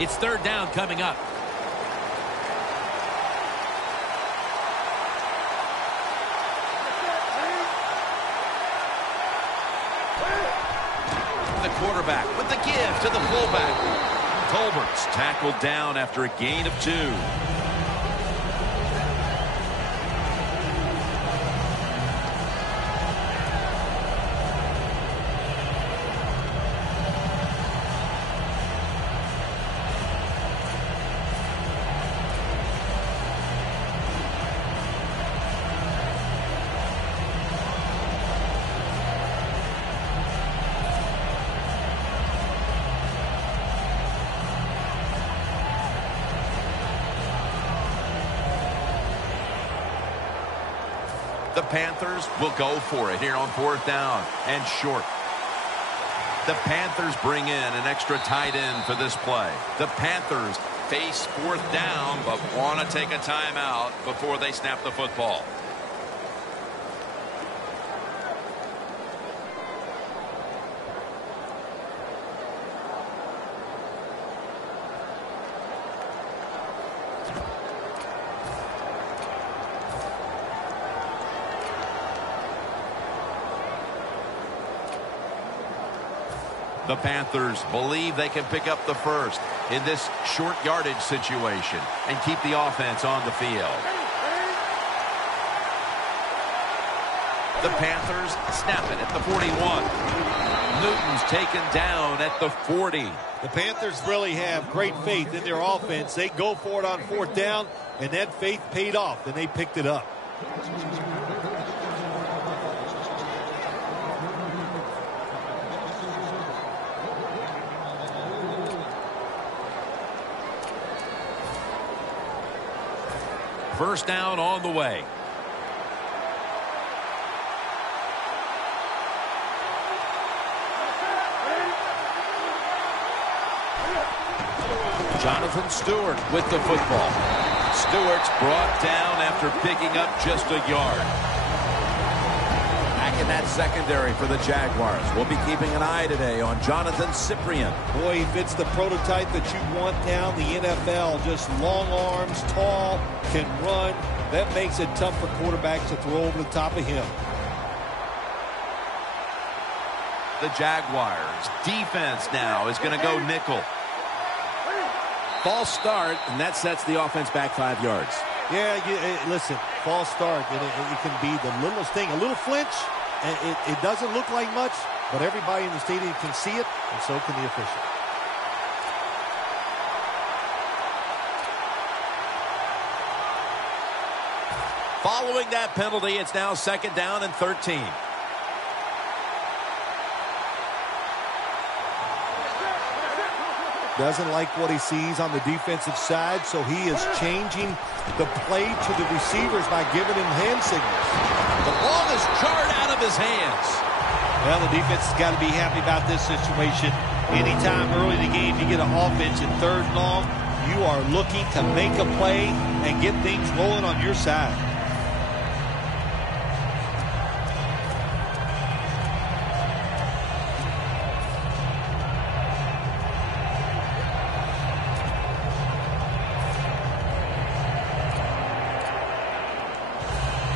It's third down coming up. The quarterback with the give to the fullback. Tolbert's tackled down after a gain of 2. The Panthers will go for it here on fourth down and short. The Panthers bring in an extra tight end for this play. The Panthers face fourth down but want to take a timeout before they snap the football. The Panthers believe they can pick up the first in this short yardage situation and keep the offense on the field. The Panthers snap it at the 41. Newton's taken down at the 40. The Panthers really have great faith in their offense. They go for it on fourth down, and that faith paid off, and they picked it up. First down on the way. Jonathan Stewart with the football. Stewart's brought down after picking up just a yard. Back in that secondary for the Jaguars. We'll be keeping an eye today on Jonathan Cyprien. Boy, he fits the prototype that you want down the NFL. Just long arms, tall, can run. That makes it tough for quarterbacks to throw over the top of him. The Jaguars defense now is going to go nickel. False start, and that sets the offense back 5 yards. Yeah, listen, false start. It can be the littlest thing. A little flinch, and it doesn't look like much, but everybody in the stadium can see it, and so can the official. Following that penalty, it's now second down and 13. Doesn't like what he sees on the defensive side, so he is changing the play to the receivers by giving him hand signals. The ball is jarred out of his hands. Well, the defense has got to be happy about this situation. Anytime early in the game you get an offense in third and long, you are looking to make a play and get things rolling on your side.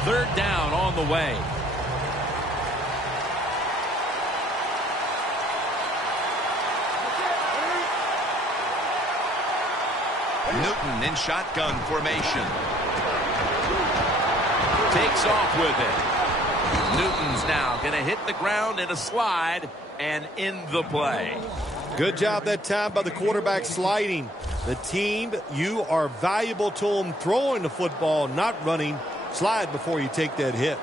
Third down on the way. Newton in shotgun formation. Takes off with it. Newton's now going to hit the ground in a slide and in the play. Good job that time by the quarterback sliding. The team, you are valuable to them throwing the football, not running. Slide before you take that hit.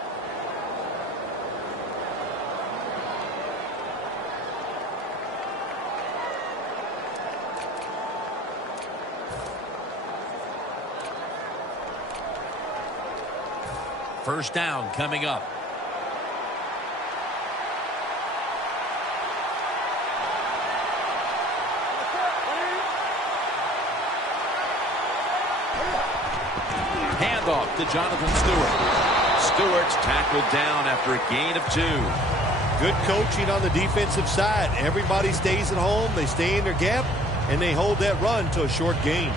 First down coming up. Handoff to Jonathan Stewart. Stewart's tackled down after a gain of 2. Good coaching on the defensive side. Everybody stays at home. They stay in their gap, and they hold that run to a short gain.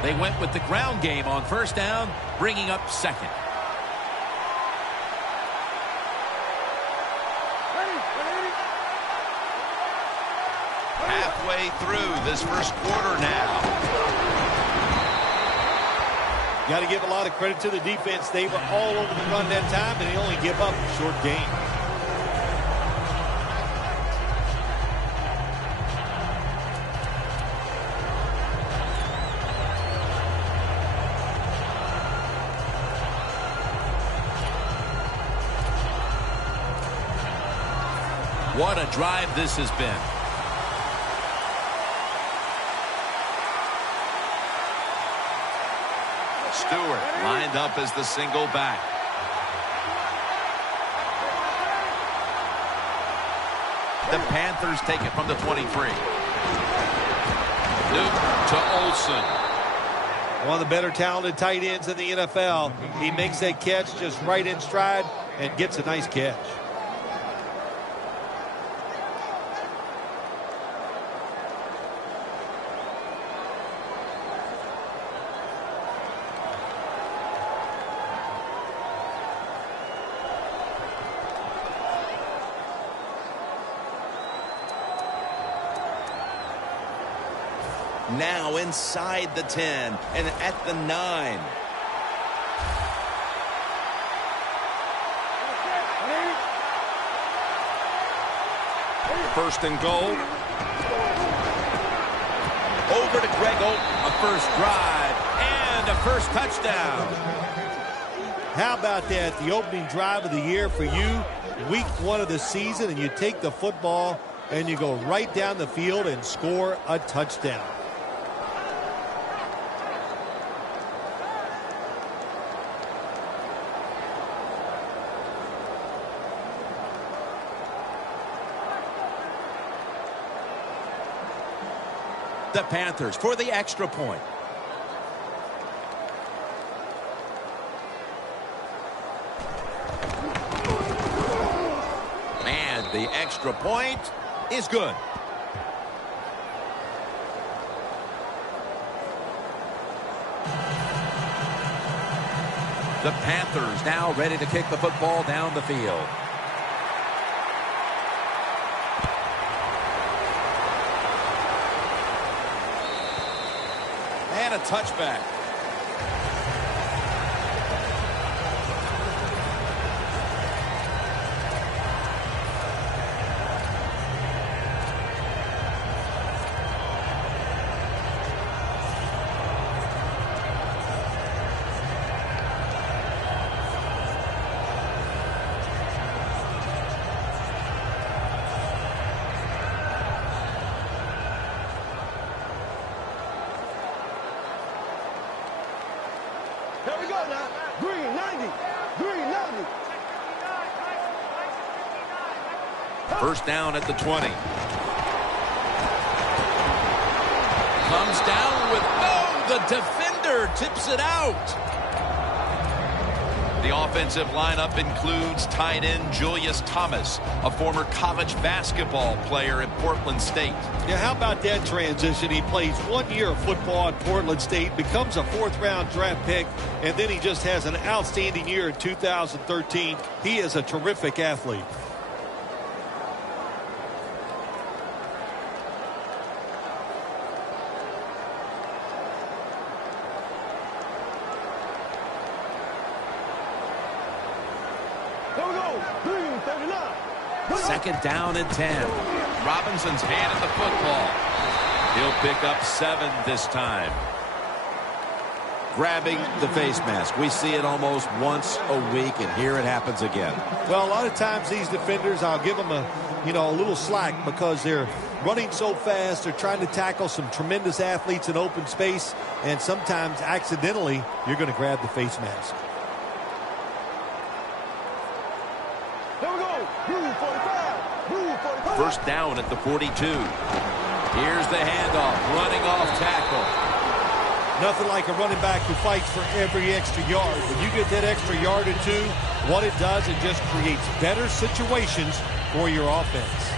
They went with the ground game on first down, bringing up second. Halfway through this first quarter now. Got to give a lot of credit to the defense. They were all over the run that time, and they only give up a short gain. What a drive this has been. Stewart lined up as the single back. The Panthers take it from the 23. Newton to Olsen. One of the better talented tight ends in the NFL. He makes that catch just right in stride and gets a nice catch. Now inside the 10 and at the 9. First and goal. Over to Greg Olsen. A first drive and a first touchdown. How about that? The opening drive of the year for you. Week 1 of the season, and you take the football and you go right down the field and score a touchdown. The Panthers for the extra point. And the extra point is good. The Panthers now ready to kick the football down the field. And a touchback. Here we go now. Green 90. Green 90. First down at the 20. Comes down with the defender tips it out. The offensive lineup includes tight end Julius Thomas, a former college basketball player at Portland State. Yeah, how about that transition? He plays 1 year of football at Portland State, becomes a 4th-round draft pick, and then he just has an outstanding year in 2013. He is a terrific athlete. Second down and 10. Robinson's hand at the football. He'll pick up 7 this time. Grabbing the face mask. We see it almost once a week, and here it happens again. Well, a lot of times these defenders, I'll give them a little slack because they're running so fast. They're trying to tackle some tremendous athletes in open space, and sometimes accidentally you're going to grab the face mask. Here we go. Blue 45. Blue 45. First down at the 42. Here's the handoff, running off tackle. Nothing like a running back who fights for every extra yard. When you get that extra yard or two, what it does, it just creates better situations for your offense.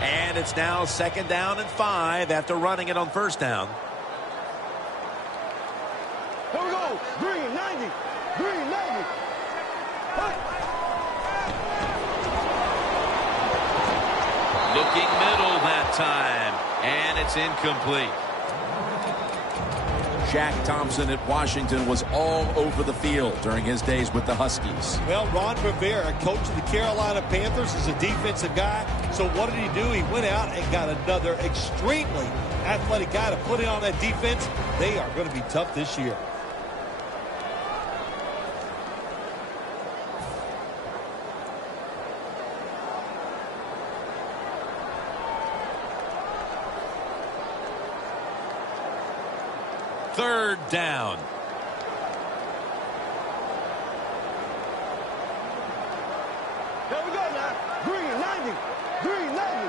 And it's now 2nd down and 5 after running it on 1st down. Here we go. Green, 90. Green, 90. Hey. Looking middle that time. And it's incomplete. Shaq Thompson at Washington was all over the field during his days with the Huskies. Well, Ron Rivera, coach of the Carolina Panthers, is a defensive guy. So what did he do? He went out and got another extremely athletic guy to put in on that defense. They are going to be tough this year. Third down. Here we go now. Green, 90. Green, 90.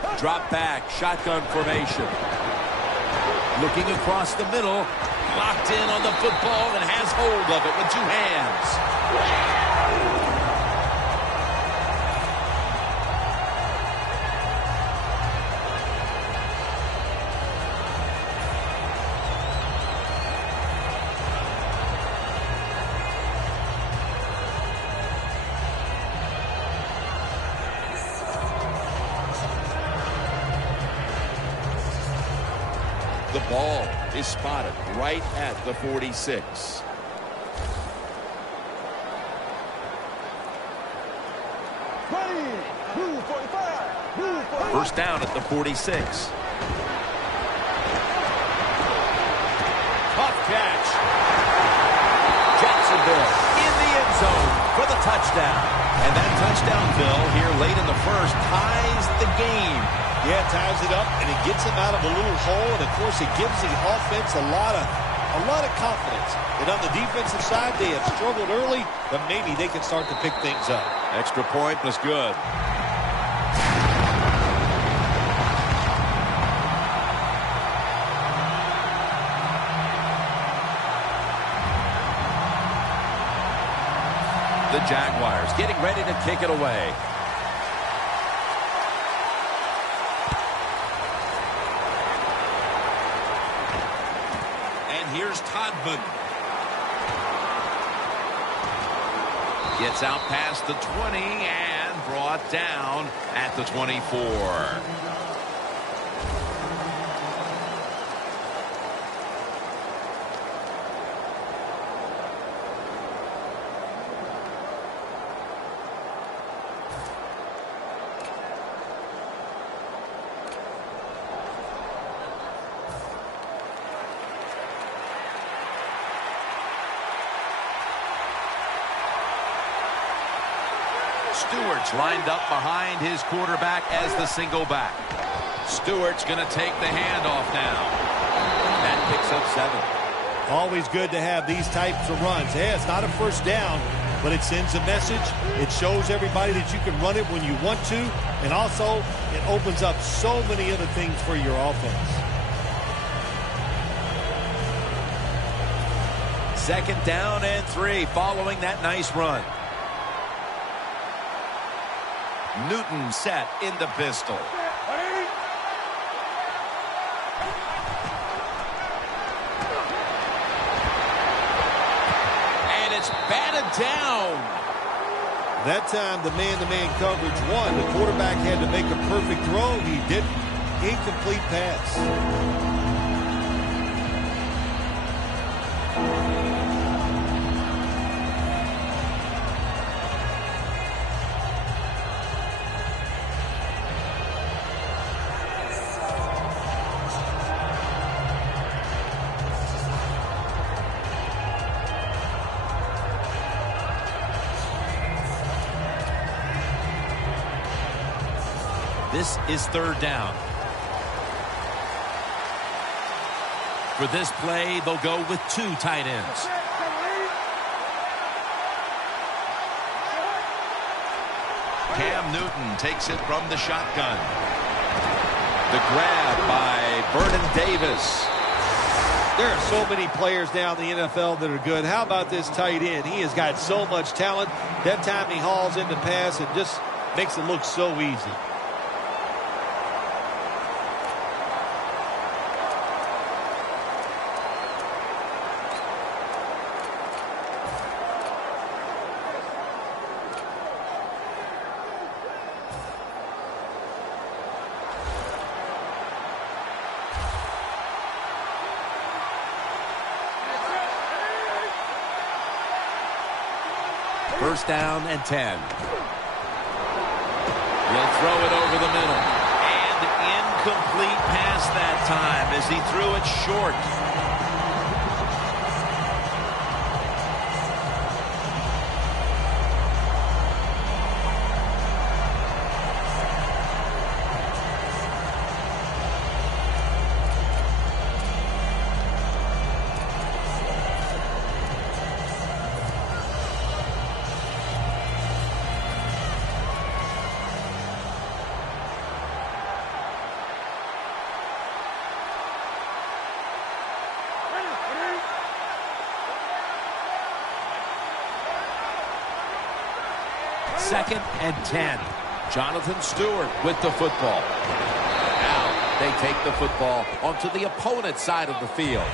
Hey. Drop back, shotgun formation. Looking across the middle, locked in on the football and has hold of it with 2 hands. The ball is spotted right at the 46. Ready. Blue 45. Blue 45. First down at the 46. Tough catch. Jacksonville in the end zone for the touchdown. And that touchdown, Bill, here late in the first ties the game. Yeah, ties it up, and it gets them out of a little hole, and of course it gives the offense a lot of confidence that on the defensive side they have struggled early, but maybe they can start to pick things up. Extra point was good. The Jaguars getting ready to kick it away. Here's Todman. Gets out past the 20 and brought down at the 24. Stewart's lined up behind his quarterback as the single back. Stewart's going to take the handoff now. That picks up 7. Always good to have these types of runs. Yeah, it's not a first down, but it sends a message. It shows everybody that you can run it when you want to, and also it opens up so many other things for your offense. 2nd down and 3 following that nice run. Newton set in the pistol. And it's batted down. That time the man-to-man coverage won. The quarterback had to make a perfect throw. He didn't. Incomplete pass. This is 3rd down. For this play, they'll go with 2 tight ends. Cam Newton takes it from the shotgun. The grab by Vernon Davis. There are so many players now in the NFL that are good. How about this tight end? He has got so much talent. That time he hauls in the pass and just makes it look so easy. First down and 10. He'll throw it over the middle. And incomplete pass that time as he threw it short. Second and 10. Jonathan Stewart with the football. Now they take the football onto the opponent's side of the field.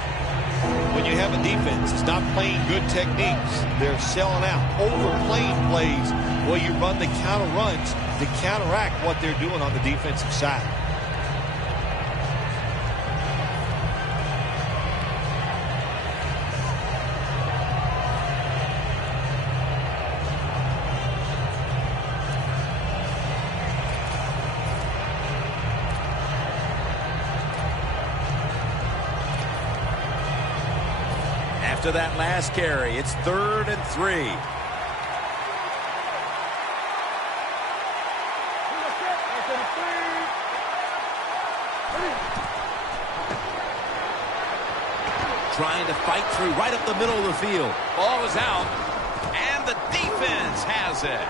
When you have a defense that's not playing good techniques, they're selling out, overplaying plays. Well, you run the counter runs to counteract what they're doing on the defensive side. To that last carry, it's 3rd and 3. Trying to fight through right up the middle of the field. Ball is out, and the defense has it.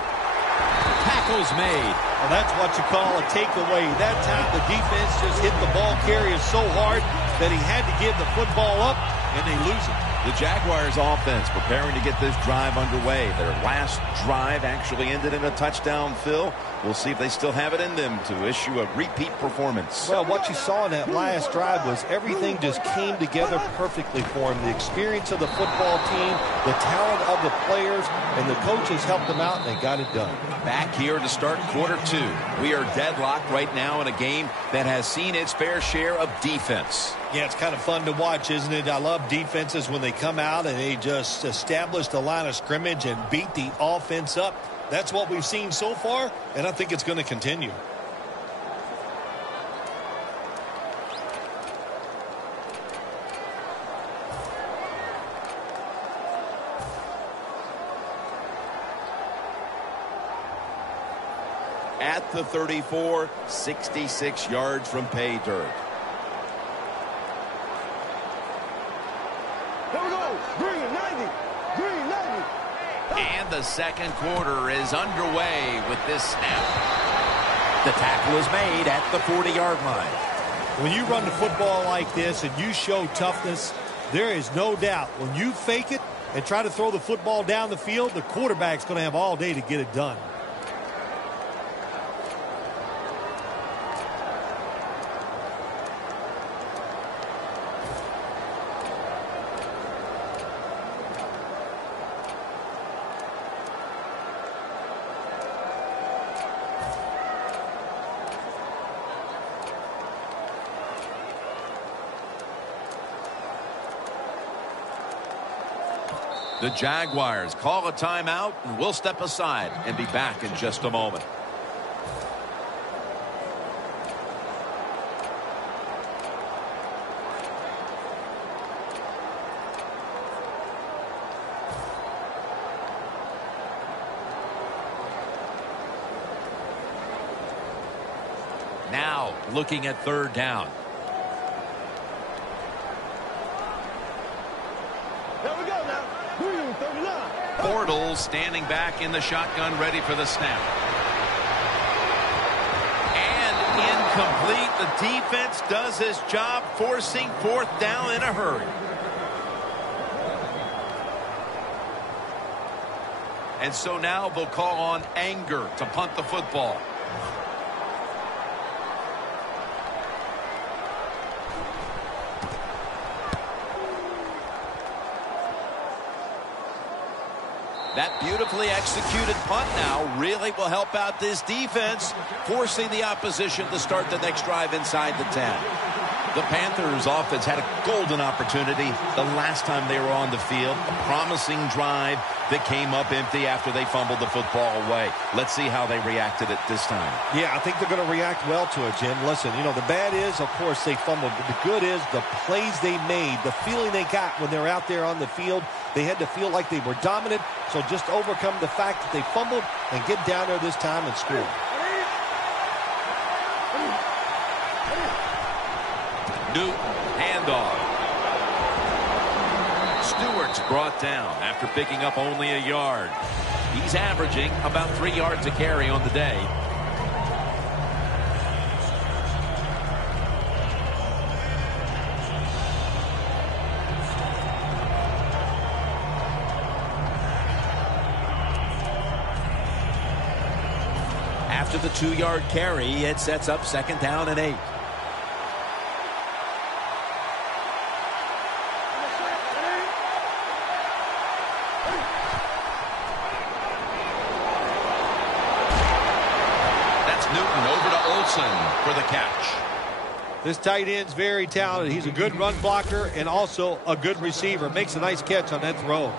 Tackle's made. Well, that's what you call a takeaway. That time the defense just hit the ball carrier so hard that he had to give the football up, and they lose it. The Jaguars offense preparing to get this drive underway. Their last drive actually ended in a touchdown, Phil. We'll see if they still have it in them to issue a repeat performance. Well, what you saw in that last drive was everything just came together perfectly for him. The experience of the football team, the talent of the players, and the coaches helped them out, and they got it done. Back here to start quarter 2. We are deadlocked right now in a game that has seen its fair share of defense. Yeah, it's kind of fun to watch, isn't it? I love defenses when they come out and they just establish the line of scrimmage and beat the offense up. That's what we've seen so far, and I think it's going to continue. At the 34, 66 yards from pay dirt. Here we go. Green 90. Green 90. And the second quarter is underway with this snap. The tackle is made at the 40-yard line. When you run the football like this and you show toughness, there is no doubt when you fake it and try to throw the football down the field, the quarterback's going to have all day to get it done. The Jaguars call a timeout, and we'll step aside and be back in just a moment. Now looking at 3rd down. Bortles standing back in the shotgun, ready for the snap. And incomplete. The defense does its job, forcing fourth down in a hurry. And so now they'll call on Anger to punt the football. That beautifully executed punt now really will help out this defense, forcing the opposition to start the next drive inside the 10. The Panthers offense had a golden opportunity the last time they were on the field. A promising drive that came up empty after they fumbled the football away. Let's see how they reacted it this time. Yeah, I think they're going to react well to it, Jim. Listen, you know, the bad is, of course, they fumbled. But the good is the plays they made, the feeling they got when they're out there on the field. They had to feel like they were dominant. So just overcome the fact that they fumbled and get down there this time and score. Newton, handoff. Stewart's brought down after picking up only a yard. He's averaging about 3 yards a carry on the day. After the 2-yard carry, it sets up 2nd down and 8. For the catch. This tight end's very talented. He's a good run blocker and also a good receiver. Makes a nice catch on that throw.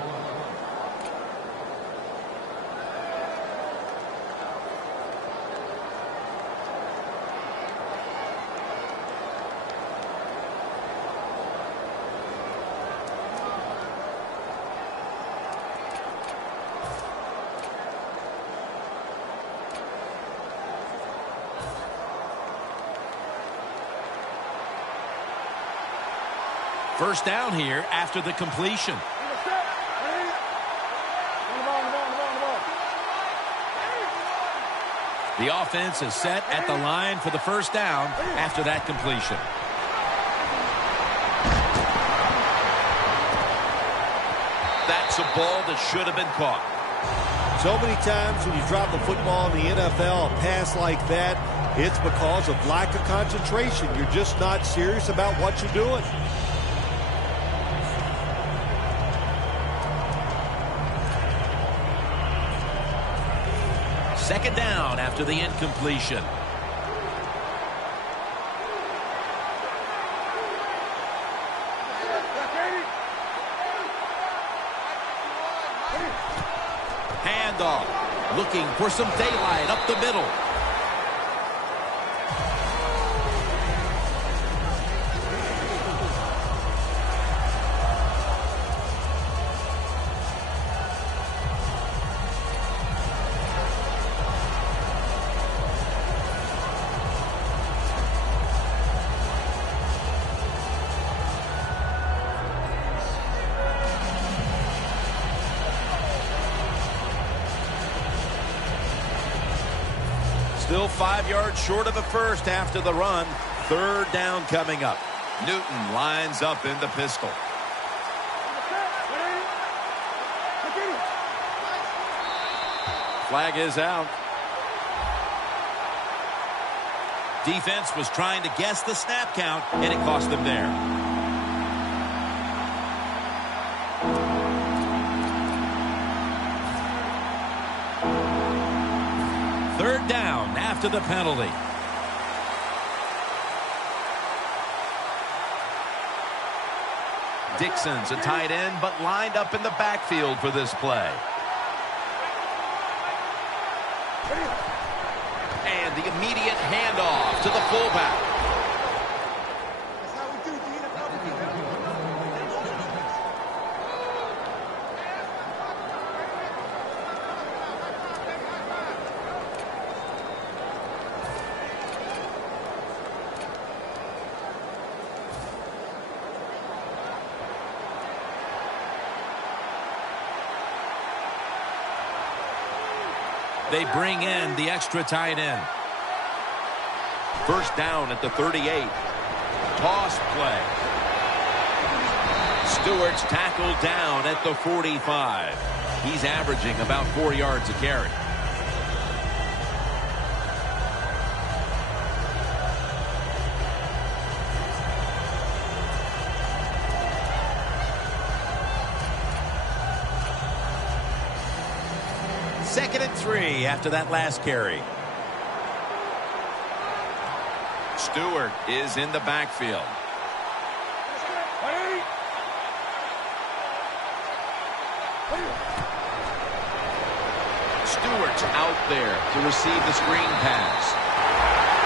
First down here after the completion. The offense is set at the line for the first down after that completion. That's a ball that should have been caught. So many times when you drop the football in the NFL, a pass like that, it's because of lack of concentration. You're just not serious about what you're doing. Second down after the incompletion. Handoff. Looking for some daylight up the middle. Still 5 yards short of a first after the run. Third down coming up. Newton lines up in the pistol. Flag is out. Defense was trying to guess the snap count, and it cost them there. Third down after the penalty. Dixon's a tight end, but lined up in the backfield for this play. And the immediate handoff to the fullback. They bring in the extra tight end. First down at the 38. Toss play. Stewart's tackled down at the 45. He's averaging about 4 yards a carry. Second and 3 after that last carry. Stewart is in the backfield. Stewart's out there to receive the screen pass.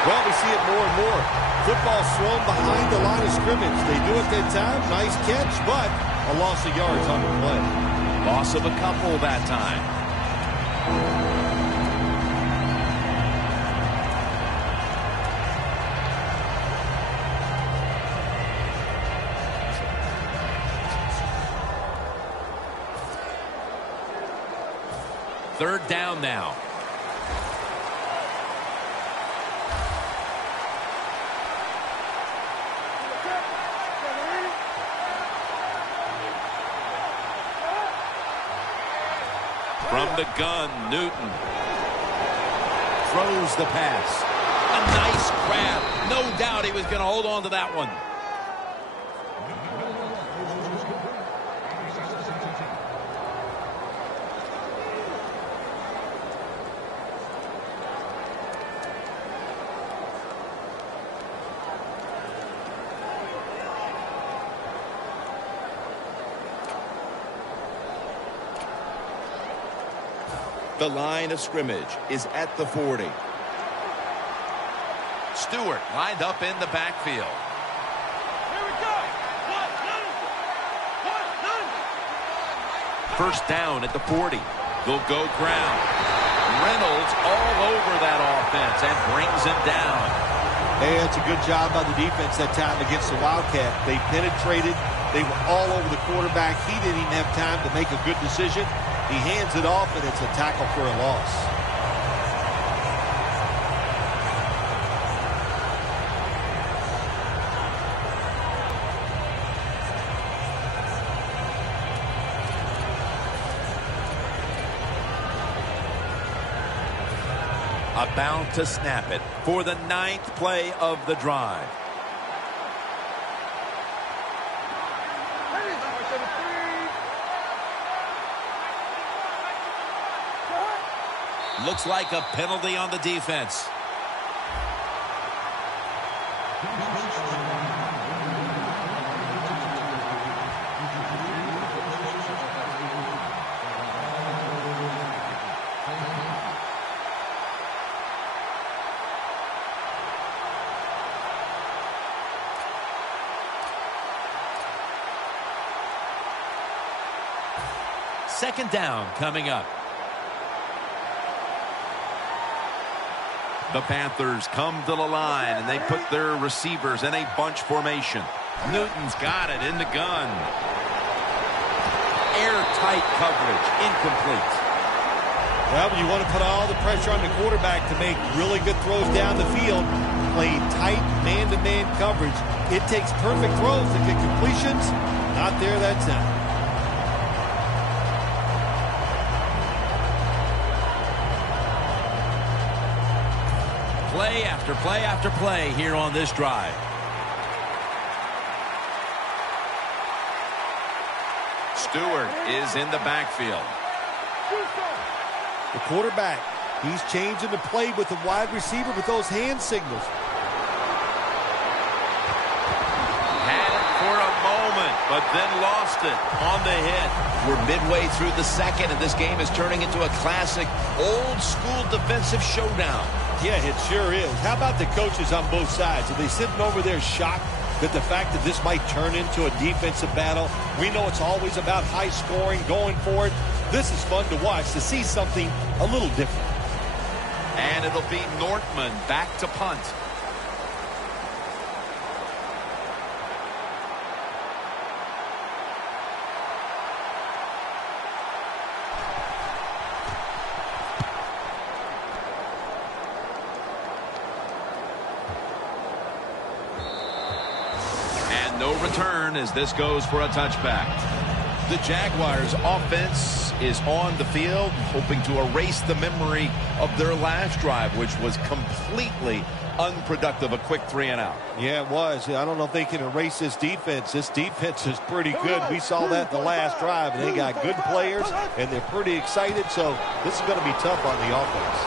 Well, we see it more and more. Football thrown behind the line of scrimmage. They do it that time. Nice catch, but a loss of yards on the play. Loss of a couple that time. Third down now. From the gun, Newton throws the pass. A nice grab. No doubt he was going to hold on to that one. The line of scrimmage is at the 40. Stewart lined up in the backfield. Here we go. First down at the 40. They'll go ground. Reynolds all over that offense and brings him down. Hey, that's a good job by the defense that time against the Wildcat. They penetrated. They were all over the quarterback. He didn't even have time to make a good decision. He hands it off, and it's a tackle for a loss. About to snap it for the 9th play of the drive. Looks like a penalty on the defense. Second down coming up. The Panthers come to the line, and they put their receivers in a bunch formation. Newton's got it in the gun. Airtight coverage, incomplete. Well, you want to put all the pressure on the quarterback to make really good throws down the field. Play tight man-to-man coverage. It takes perfect throws to get completions. Not there that time. Play after play after play here on this drive. Stewart is in the backfield. The quarterback, he's changing the play with the wide receiver with those hand signals. Had it for a moment, but then lost it on the hit. We're midway through the second, and this game is turning into a classic old-school defensive showdown. Yeah, it sure is. How about the coaches on both sides? Are they sitting over there shocked that the fact that this might turn into a defensive battle? We know it's always about high scoring, going for it. This is fun to watch, to see something a little different. And it'll be Nortman back to punt. no return as this goes for a touchback. The Jaguars offense is on the field, hoping to erase the memory of their last drive, which was completely unproductive, a quick 3-and-out. Yeah, it was. I don't know if they can erase this defense. This defense is pretty good. We saw that the last drive, and they got good players, and they're pretty excited, so this is going to be tough on the offense.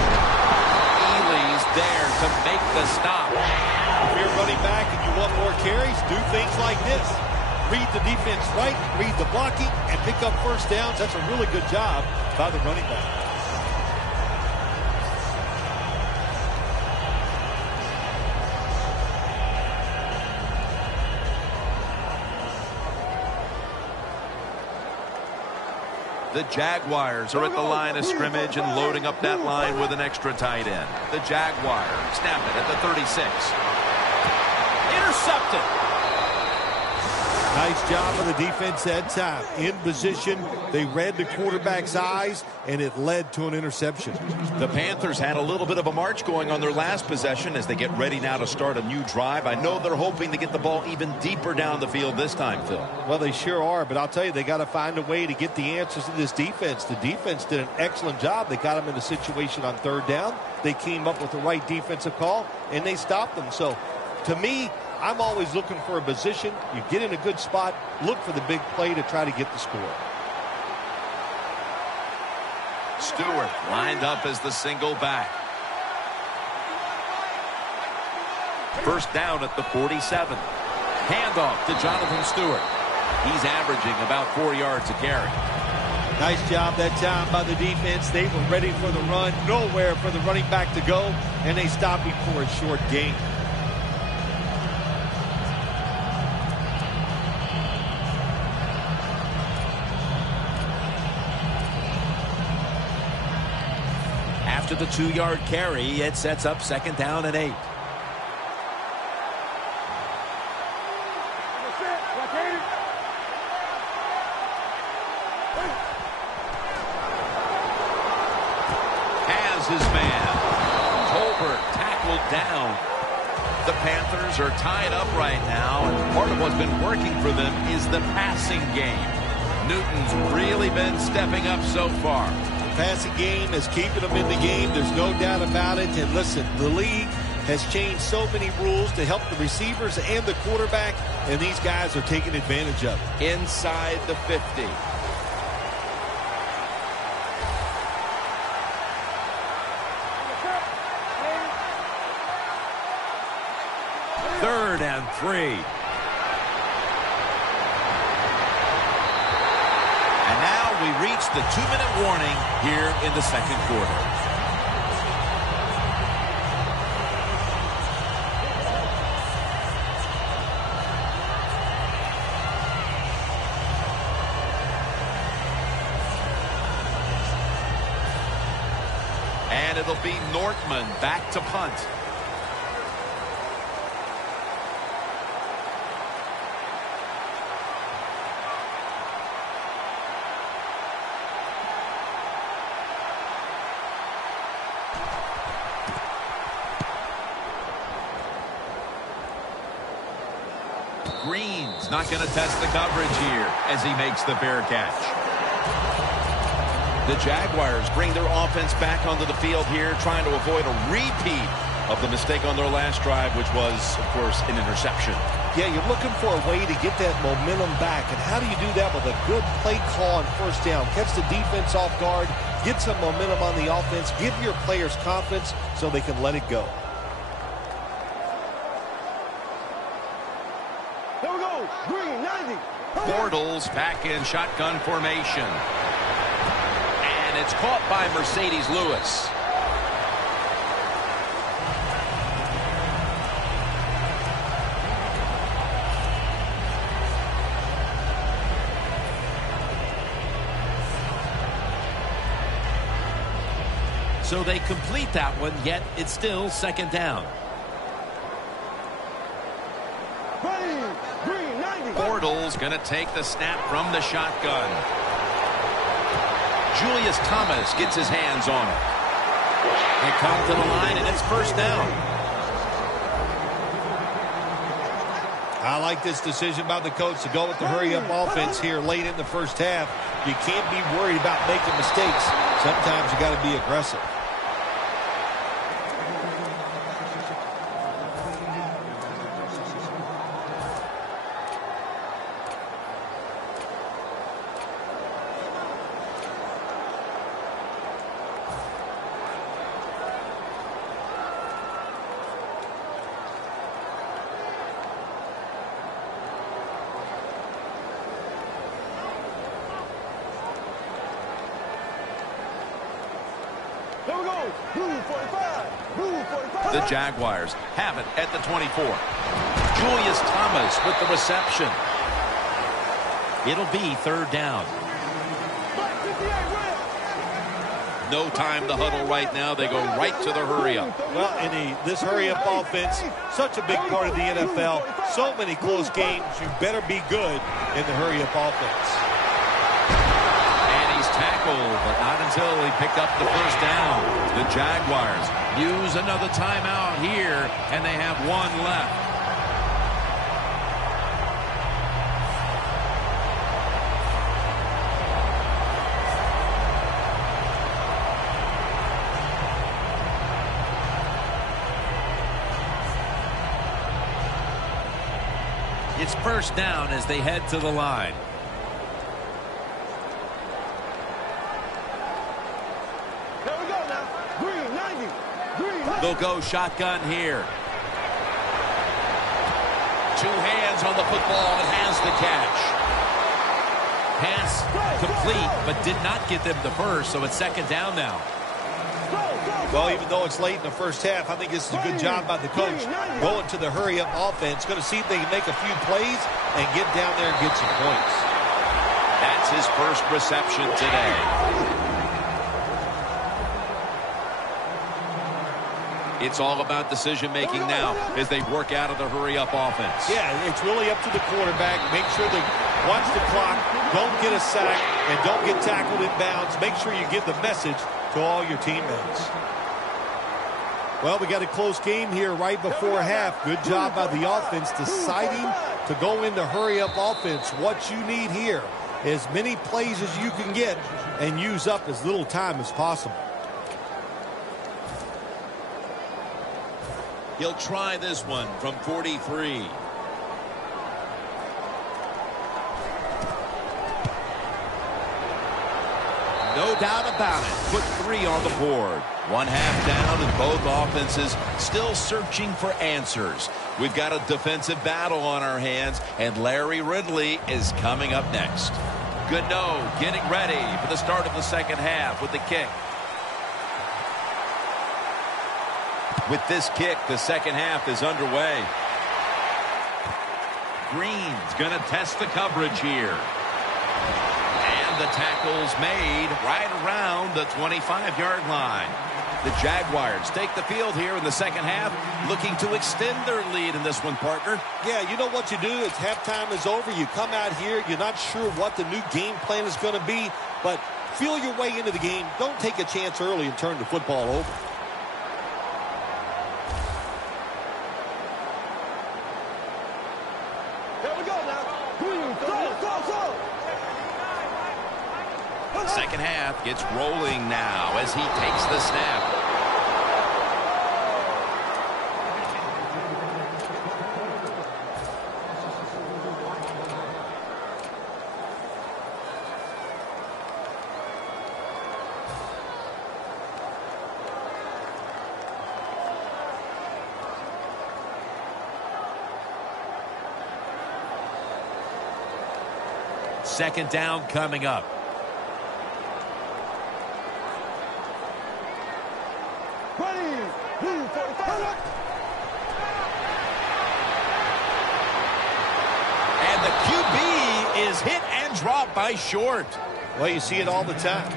Ely's there to make the stop. If you're running back and you want more carries, do things like this. Read the defense right, read the blocking, and pick up first downs. That's a really good job by the running back. The Jaguars are at the line of scrimmage and loading up that line with an extra tight end. The Jaguars snap it at the 36. Intercepted. Nice job of the defense that time. In position, they read the quarterback's eyes, and it led to an interception. The Panthers had a little bit of a march going on their last possession as they get ready now to start a new drive. I know they're hoping to get the ball even deeper down the field this time, Phil. Well, they sure are, but I'll tell you, they got to find a way to get the answers to this defense. The defense did an excellent job. They got them in a situation on third down. They came up with the right defensive call, and they stopped them. So, to me, I'm always looking for a position. You get in a good spot, look for the big play to try to get the score. Stewart lined up as the single back. First down at the 47. Handoff to Jonathan Stewart. He's averaging about 4 yards a carry. Nice job that time by the defense. They were ready for the run. Nowhere for the running back to go, and they stopped him for a short gain. After the 2-yard carry, it sets up second down and 8. Has his man. Tolbert tackled down. The Panthers are tied up right now, and part of what's been working for them is the passing game. Newton's really been stepping up so far. Passing game is keeping them in the game. There's no doubt about it. And listen, the league has changed so many rules to help the receivers and the quarterback, and these guys are taking advantage of it. Inside the 50. Third and 3. We reach the 2-minute warning here in the second quarter. And it'll be Nortman back to punt. Green's not going to test the coverage here as he makes the fair catch. The Jaguars bring their offense back onto the field here, trying to avoid a repeat of the mistake on their last drive, which was, of course, an interception. Yeah, you're looking for a way to get that momentum back. And how do you do that with a good play call on first down? Catch the defense off guard, get some momentum on the offense, give your players confidence so they can let it go. Bortles back in shotgun formation. And it's caught by Mercedes Lewis. So they complete that one, yet it's still second down. Bortles going to take the snap from the shotgun. Julius Thomas gets his hands on it. They come to the line, and it's first down. I like this decision by the coach to go with the hurry-up offense here late in the first half. You can't be worried about making mistakes. Sometimes you got to be aggressive. Here we go. Blue 45. Blue 45. The Jaguars have it at the 24. Julius Thomas with the reception. It'll be third down. Black 58, red. No time to huddle right now. They go right to the hurry-up. Well, this hurry-up offense, such a big part of the NFL. So many close games. You better be good in the hurry-up offense. And he's tackled, but not until he picked up the first down. The Jaguars use another timeout here, and they have one left. It's first down as they head to the line. Here we go now. Green 90. Green 90. They'll go shotgun here. Two hands on the football and has the catch. Pass complete, but did not get them the first, so it's second down now. Well, even though it's late in the first half, I think this is a good job by the coach going to the hurry-up offense. Going to see if they can make a few plays and get down there and get some points. That's his first reception today. It's all about decision-making now as they work out of the hurry-up offense. Yeah, it's really up to the quarterback. Make sure they watch the clock, don't get a sack, and don't get tackled in bounds. Make sure you give the message to all your teammates. Well, we got a close game here right before half. Good job by the offense deciding to go into hurry-up offense. What you need here, as many plays as you can get and use up as little time as possible. He'll try this one from 43. No doubt about it. Put 3 on the board. One half down and both offenses still searching for answers. We've got a defensive battle on our hands, and Larry Ridley is coming up next. Gano getting ready for the start of the second half with the kick. With this kick, the second half is underway. Green's going to test the coverage here. And the tackle's made right around the 25-yard line. The Jaguars take the field here in the second half, looking to extend their lead in this one, partner. Yeah, you know what you do? It's halftime is over. You come out here, you're not sure what the new game plan is going to be, but feel your way into the game. Don't take a chance early and turn the football over. Here we go now. Green, go. Second half gets rolling now as he takes the snap. Second down coming up. And the QB is hit and dropped by Short. Well, you see it all the time.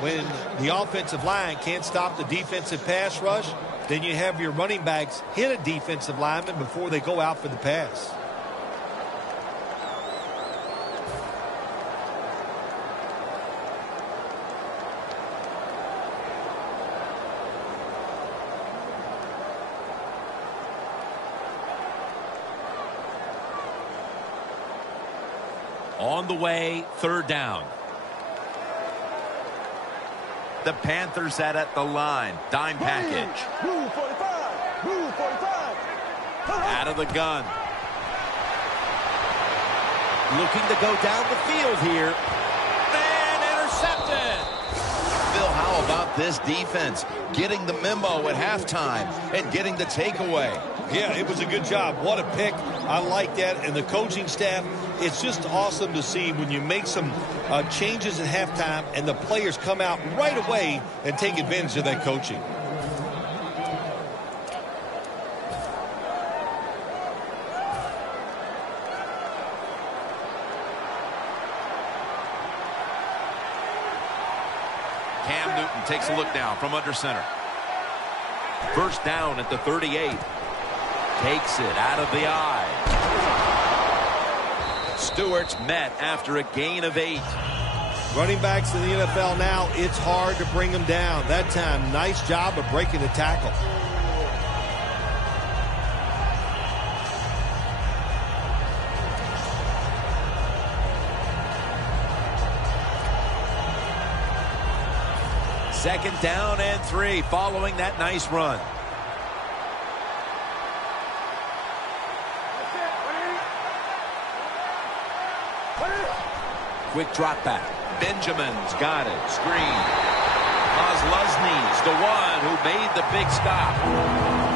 When the offensive line can't stop the defensive pass rush, then you have your running backs hit a defensive lineman before they go out for the pass. On the way, third down. The Panthers set at the line. Dime package. Move 45. Move 45. Out of the gun. Looking to go down the field here. And intercepted. Phil, how about this defense? Getting the memo at halftime and getting the takeaway. Yeah, it was a good job. What a pick. I like that. And the coaching staff, it's just awesome to see when you make some changes at halftime and the players come out right away and take advantage of that coaching. Cam Newton takes a look now from under center. First down at the 38. Takes it out of the eye. Stewart's met after a gain of 8. Running backs in the NFL now, it's hard to bring them down. That time, nice job of breaking the tackle. Second down and 3 following that nice run. Quick drop back. Benjamin's got it. Screen. Ozluzny's the one who made the big stop.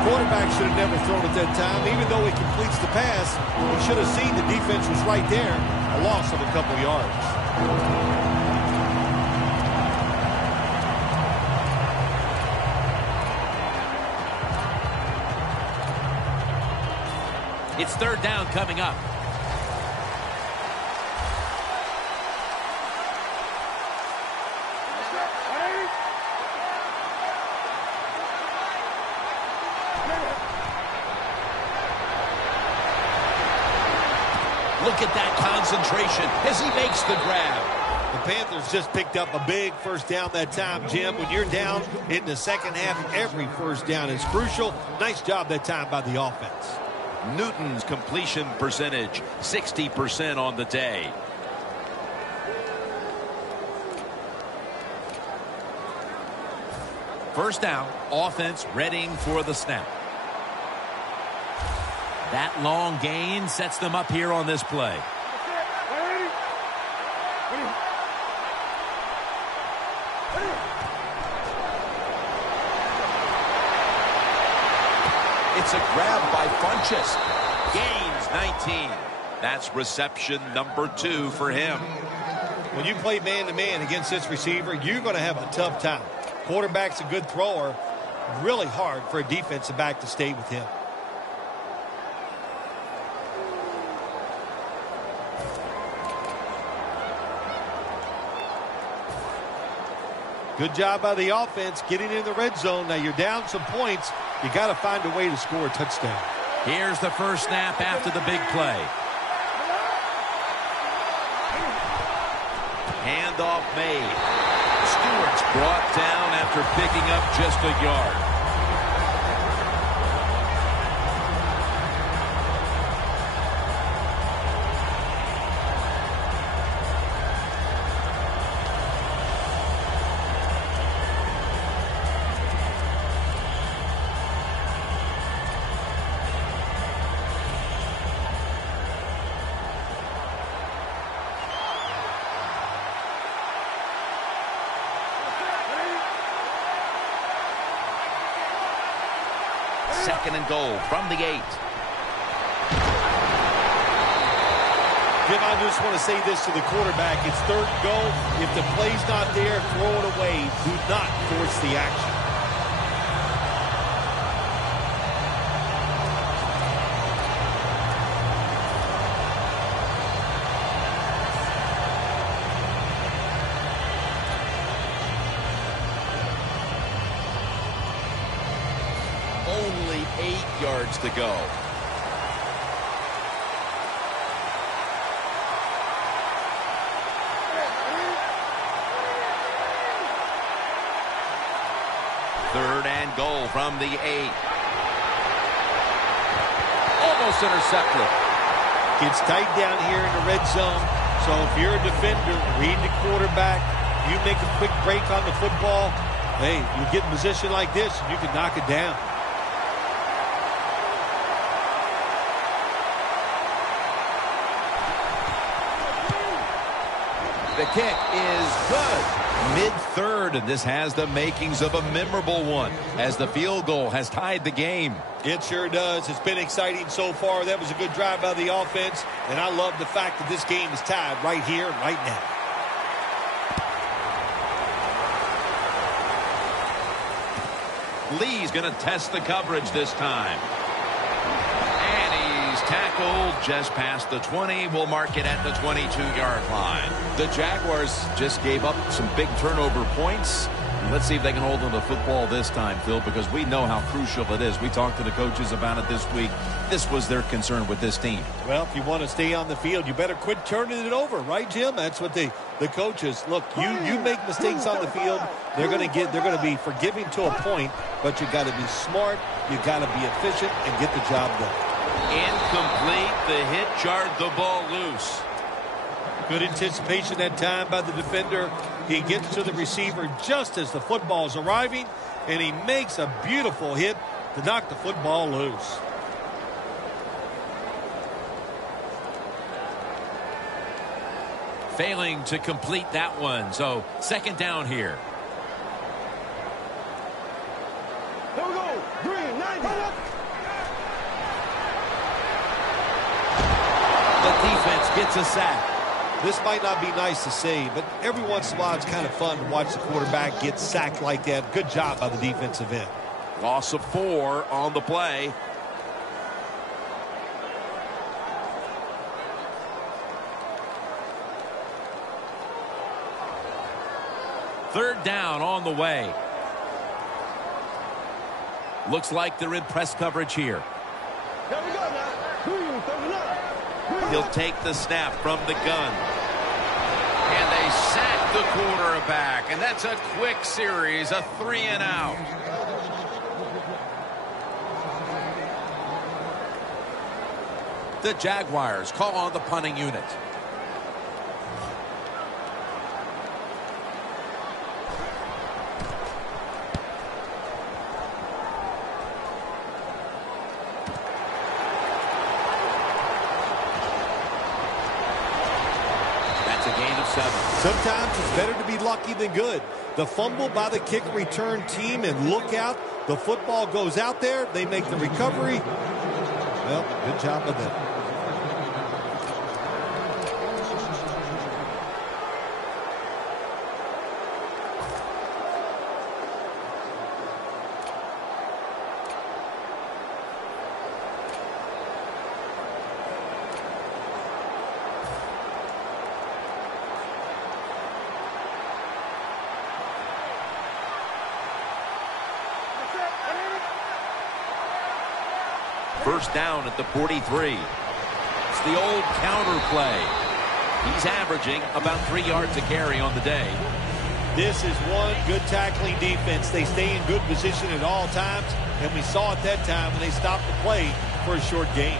Quarterback should have never thrown at that time. Even though he completes the pass, he should have seen the defense was right there. A loss of a couple yards. It's third down coming up. Look at that concentration as he makes the grab. The Panthers just picked up a big first down that time, Jim. When you're down in the second half, every first down is crucial. Nice job that time by the offense. Newton's completion percentage, 60% on the day. First down, offense readying for the snap. That long gain sets them up here on this play. It's a grab by Funchess. Gains 19. That's reception number 2 for him. When you play man-to-man against this receiver, you're going to have a tough time. Quarterback's a good thrower. Really hard for a defensive back to stay with him. Good job by the offense getting in the red zone. Now you're down some points. You got to find a way to score a touchdown. Here's the first snap after the big play. Handoff made. Stewart's brought down after picking up just a yard. Second and goal from the 8. Jim, I just want to say this to the quarterback. It's third and goal. If the play's not there, throw it away. Do not force the action. Only 8 yards to go. Third and goal from the 8. Almost intercepted. Gets tight down here in the red zone. So if you're a defender, read the quarterback, you make a quick break on the football, hey, you get in a position like this, you can knock it down. The kick is good. Mid-third, and this has the makings of a memorable one as the field goal has tied the game. It sure does. It's been exciting so far. That was a good drive by the offense, and I love the fact that this game is tied right here, right now. Lee's going to test the coverage this time. And he's tackled just past the 20. We'll mark it at the 22-yard line. The Jaguars just gave up some big turnover points. Let's see if they can hold on to the football this time, Phil, because we know how crucial it is. We talked to the coaches about it this week. This was their concern with this team. Well, if you want to stay on the field, you better quit turning it over, right, Jim? That's what the coaches, look, you make mistakes on the field, they're going to be forgiving to a point, but you got to be smart, you got to be efficient and get the job done. Incomplete. The hit jarred the ball loose. Good anticipation that time by the defender. He gets to the receiver just as the football is arriving, and he makes a beautiful hit to knock the football loose. Failing to complete that one. So second down here. Here we go. Green, 90. The defense gets a sack. This might not be nice to say, but every once in a while it's kind of fun to watch the quarterback get sacked like that. Good job by the defensive end. Loss of 4 on the play. Third down on the way. Looks like they're in press coverage here. Here we go now. Green, 39. Green. He'll take the snap from the gun. And they sack the quarterback. And that's a quick series, a 3 and out. The Jaguars call on the punting unit. Sometimes it's better to be lucky than good. The fumble by the kick return team, and look out. The football goes out there. They make the recovery. Well, good job of them. First down at the 43. It's the old counter play. He's averaging about 3 yards a carry on the day. This is one good tackling defense. They stay in good position at all times, and we saw it that time when they stopped the play for a short gain.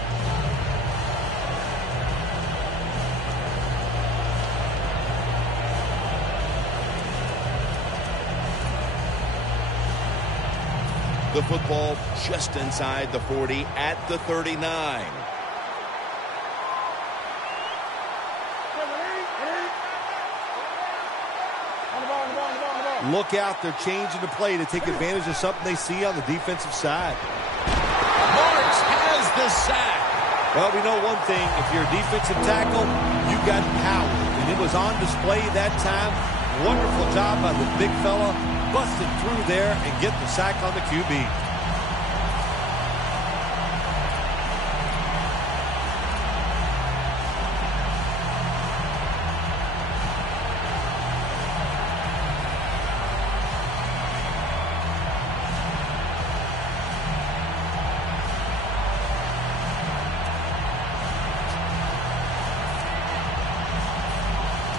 The football just inside the 40 at the 39. Look out, they're changing the play to take advantage of something they see on the defensive side. Marks has the sack. Well, we know one thing. If you're a defensive tackle, you got power. And it was on display that time. Wonderful job by the big fella. Busted through there and get the sack on the QB.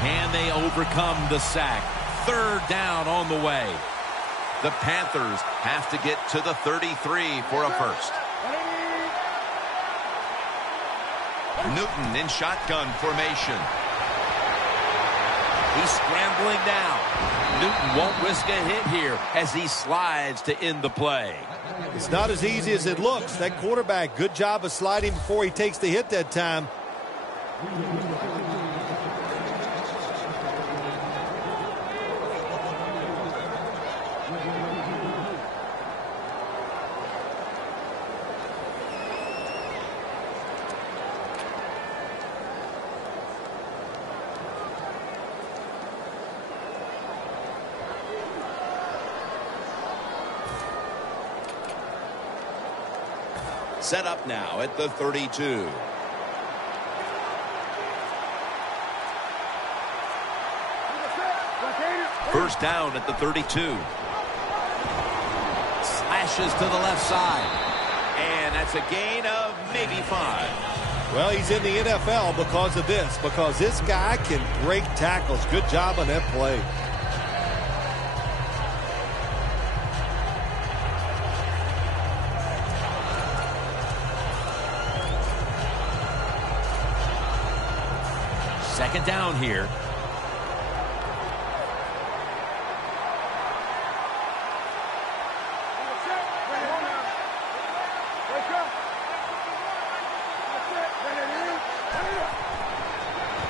Can they overcome the sack? Third down on the way. The Panthers have to get to the 33 for a first. Newton in shotgun formation. He's scrambling now. Newton won't risk a hit here as he slides to end the play. It's not as easy as it looks. That quarterback, good job of sliding before he takes the hit that time. Set up now at the 32. First down at the 32. Slashes to the left side. And that's a gain of maybe 5. Well, he's in the NFL because of this, because this guy can break tackles. Good job on that play. Second down here.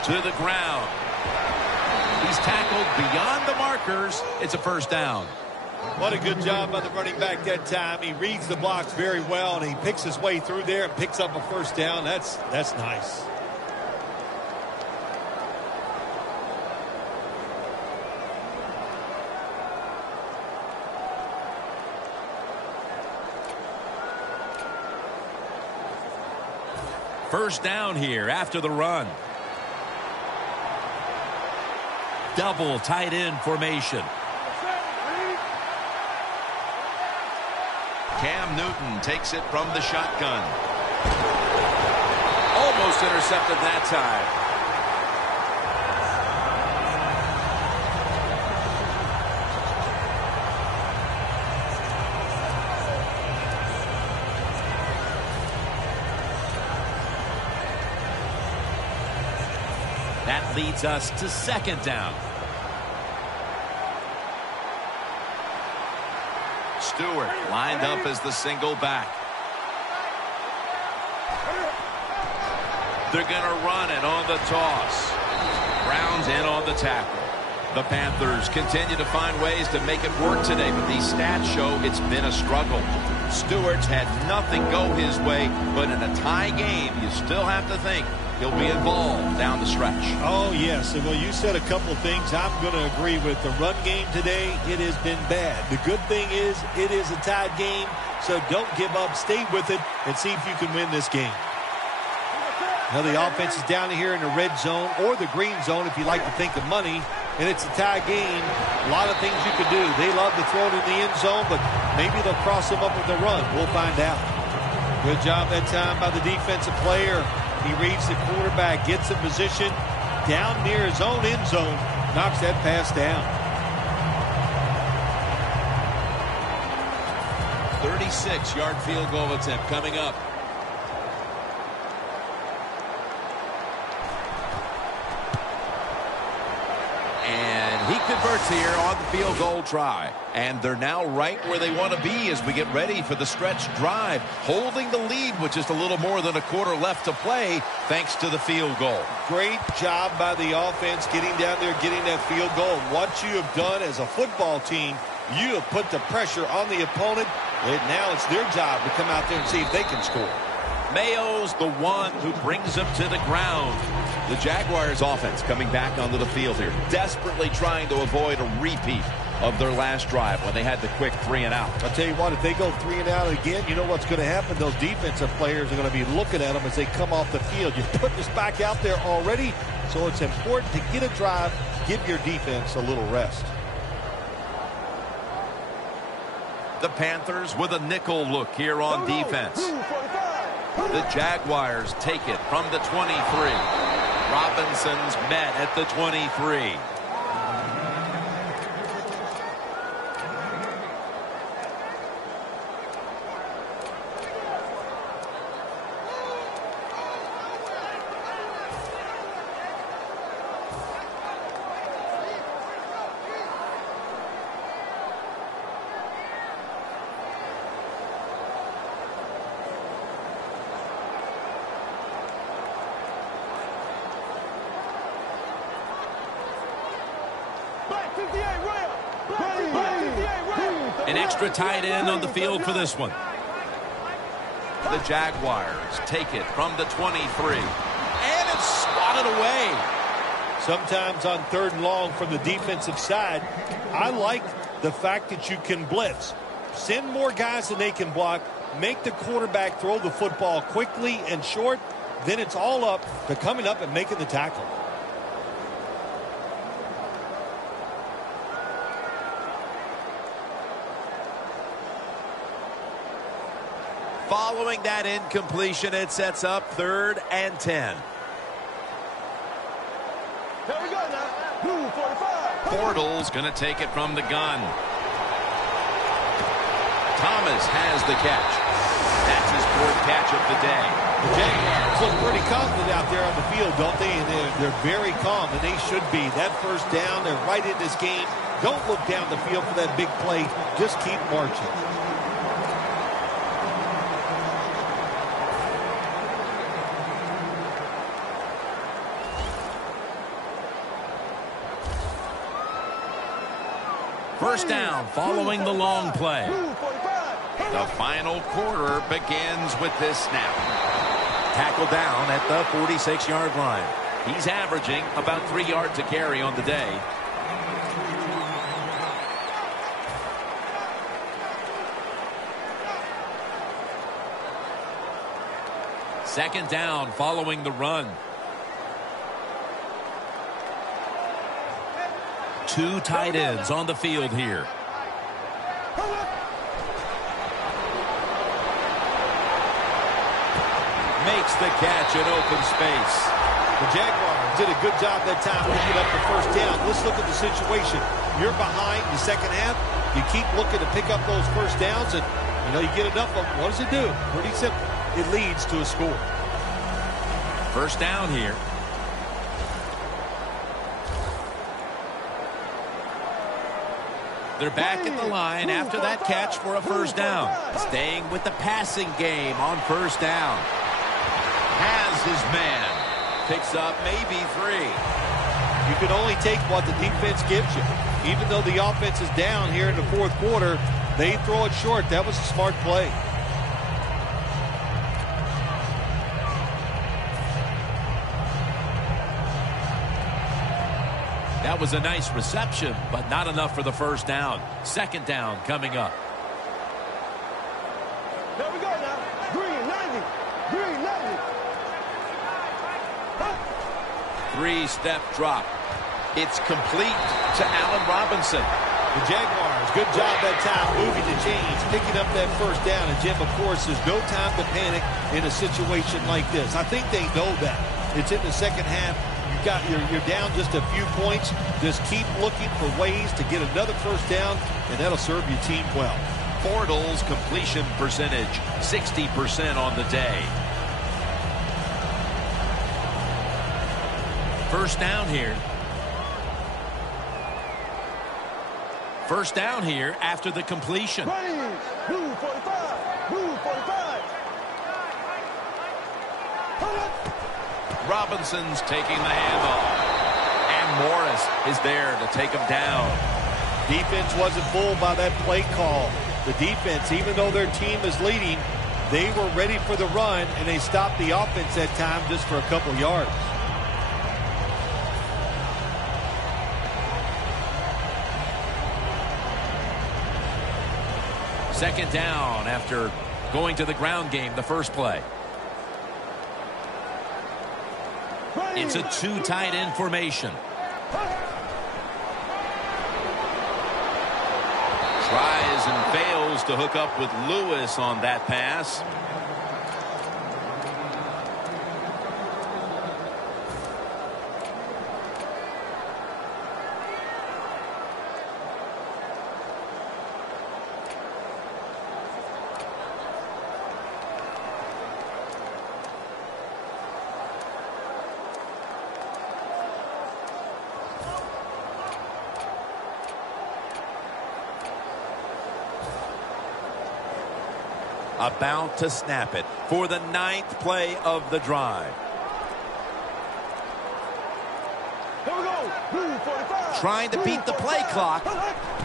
To the ground. He's tackled beyond the markers. It's a first down. What a good job by the running back that time. He reads the blocks very well, and he picks his way through there and picks up a first down. That's nice. First down here after the run. Double tight end formation. Cam Newton takes it from the shotgun. Almost intercepted that time. That leads us to second down. Stewart lined up as the single back. They're going to run it on the toss. Brown's in on the tackle. The Panthers continue to find ways to make it work today, but these stats show it's been a struggle. Stewart's had nothing go his way, but in a tie game, you still have to think he'll be involved down the stretch. Oh, yes. And well, you said a couple of things. I'm going to agree with the run game today. It has been bad. The good thing is it is a tied game, so don't give up. Stay with it and see if you can win this game. Now the offense is down here in the red zone or the green zone if you like to think of money, and it's a tie game. A lot of things you could do. They love to throw it in the end zone, but maybe they'll cross them up with the run. We'll find out. Good job that time by the defensive player. He reads the quarterback, gets in position down near his own end zone, knocks that pass down. 36-yard field goal attempt coming up. And he converts here on the field goal try. And they're now right where they want to be as we get ready for the stretch drive. Holding the lead with just a little more than a quarter left to play thanks to the field goal. Great job by the offense getting down there, getting that field goal. And what you have done as a football team, you have put the pressure on the opponent, and now it's their job to come out there and see if they can score. Mayo's the one who brings them to the ground. The Jaguars offense coming back onto the field here, desperately trying to avoid a repeat of their last drive when they had the quick 3-and-out. I'll tell you what, if they go 3-and-out again, you know what's going to happen? Those defensive players are going to be looking at them as they come off the field. You put this back out there already, so it's important to get a drive, give your defense a little rest. The Panthers with a nickel look here on defense. The Jaguars take it from the 23. Robinson's met at the 23. An extra tight end on the field for this one. The Jaguars take it from the 23. And it's swatted away. Sometimes on 3rd and long from the defensive side, I like the fact that you can blitz. Send more guys than they can block. Make the quarterback throw the football quickly and short. Then it's all up to coming up and making the tackle. Following that incompletion, it sets up 3rd and 10. Here we go now. Blue 45. Bortles going to take it from the gun. Thomas has the catch. That's his 4th catch of the day. The Jaguars look pretty confident out there on the field, don't they? And they're very calm, and they should be. That first down, they're right in this game. Don't look down the field for that big play. Just keep marching. First down following the long play. The final quarter begins with this snap. Tackle down at the 46-yard line. He's averaging about 3 yards a carry on the day. Second down following the run. 2 tight ends on the field here. Makes the catch in open space. The Jaguars did a good job that time picking up the first down. Let's look at the situation. You're behind the second half. You keep looking to pick up those first downs, and you get enough of them. What does it do? Pretty simple. It leads to a score. First down here. They're back in the line after that catch for a first down. Staying with the passing game on first down. Has his man. Picks up maybe 3. You can only take what the defense gives you. Even though the offense is down here in the 4th quarter, they throw it short. That was a smart play. That was a nice reception, but not enough for the first down. Second down coming up. There we go now. Green 90. Green 90. 3-step drop. It's complete to Allen Robinson. The Jaguars, good job that time moving the chains, picking up that first down. And Jim, of course, there's no time to panic in a situation like this. I think they know that. It's in the second half. You're down just a few points. Just keep looking for ways to get another first down, and that'll serve your team well. Bortles' completion percentage, 60% on the day. First down here. First down here after the completion. Blue 45. Blue 45. Robinson's taking the handoff. And Morris is there to take him down. Defense wasn't fooled by that play call. The defense, even though their team is leading, they were ready for the run, and they stopped the offense that time just for a couple yards. Second down after going to the ground game the first play. It's a 2 tight end formation. Tries and fails to hook up with Lewis on that pass. About to snap it for the 9th play of the drive. Here we go. Blue 45. Trying to beat the play clock.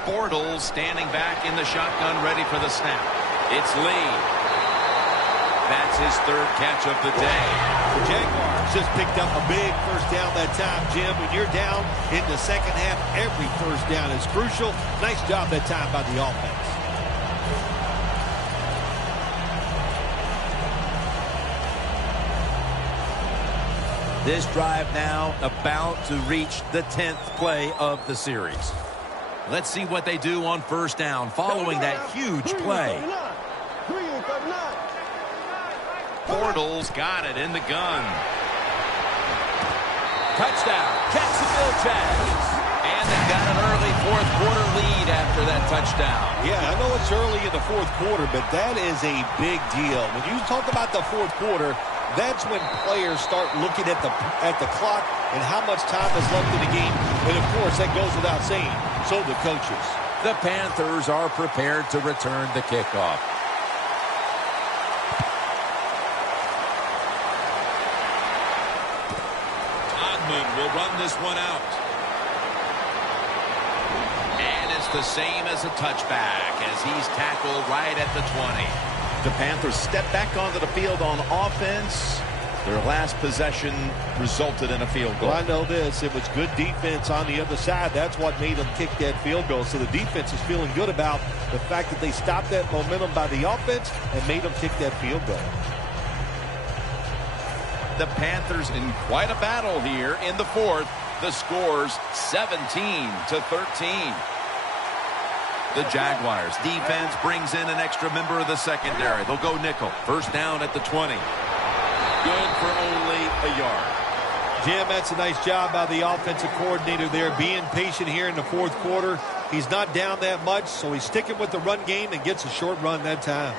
Bortles standing back in the shotgun, ready for the snap. It's Lee. That's his third catch of the day. The Jaguars just picked up a big first down that time, Jim. When you're down in the second half, every first down is crucial. Nice job that time by the offense. This drive now about to reach the 10th play of the series. Let's see what they do on first down following that huge play. Bortles got it in the gun. Touchdown, Jacksonville Jags. And they got an early fourth quarter lead after that touchdown. Yeah, I know it's early in the fourth quarter, but that is a big deal. When you talk about the fourth quarter, that's when players start looking at the clock and how much time is left in the game. And, of course, that goes without saying. So the coaches. The Panthers are prepared to return the kickoff. Odman will run this one out. And it's the same as a touchback as he's tackled right at the 20. The Panthers step back onto the field on offense. Their last possession resulted in a field goal. Well, I know this. It was good defense on the other side. That's what made them kick that field goal. So the defense is feeling good about the fact that they stopped that momentum by the offense and made them kick that field goal. The Panthers in quite a battle here in the fourth. The score's 17-13. The Jaguars defense brings in an extra member of the secondary. They'll go nickel. First down at the 20. Good for only a yard. Jim, that's a nice job by the offensive coordinator there, being patient here in the fourth quarter. He's not down that much, so he's sticking with the run game and gets a short run that time.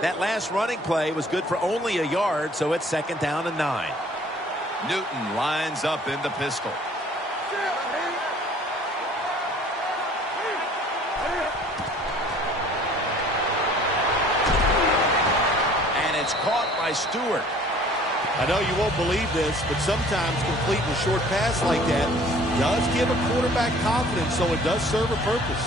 That last running play was good for only a yard, so it's second down and 9. Newton lines up in the pistol. And it's caught by Stewart. I know you won't believe this, but sometimes completing a short pass like that does give a quarterback confidence, so it does serve a purpose.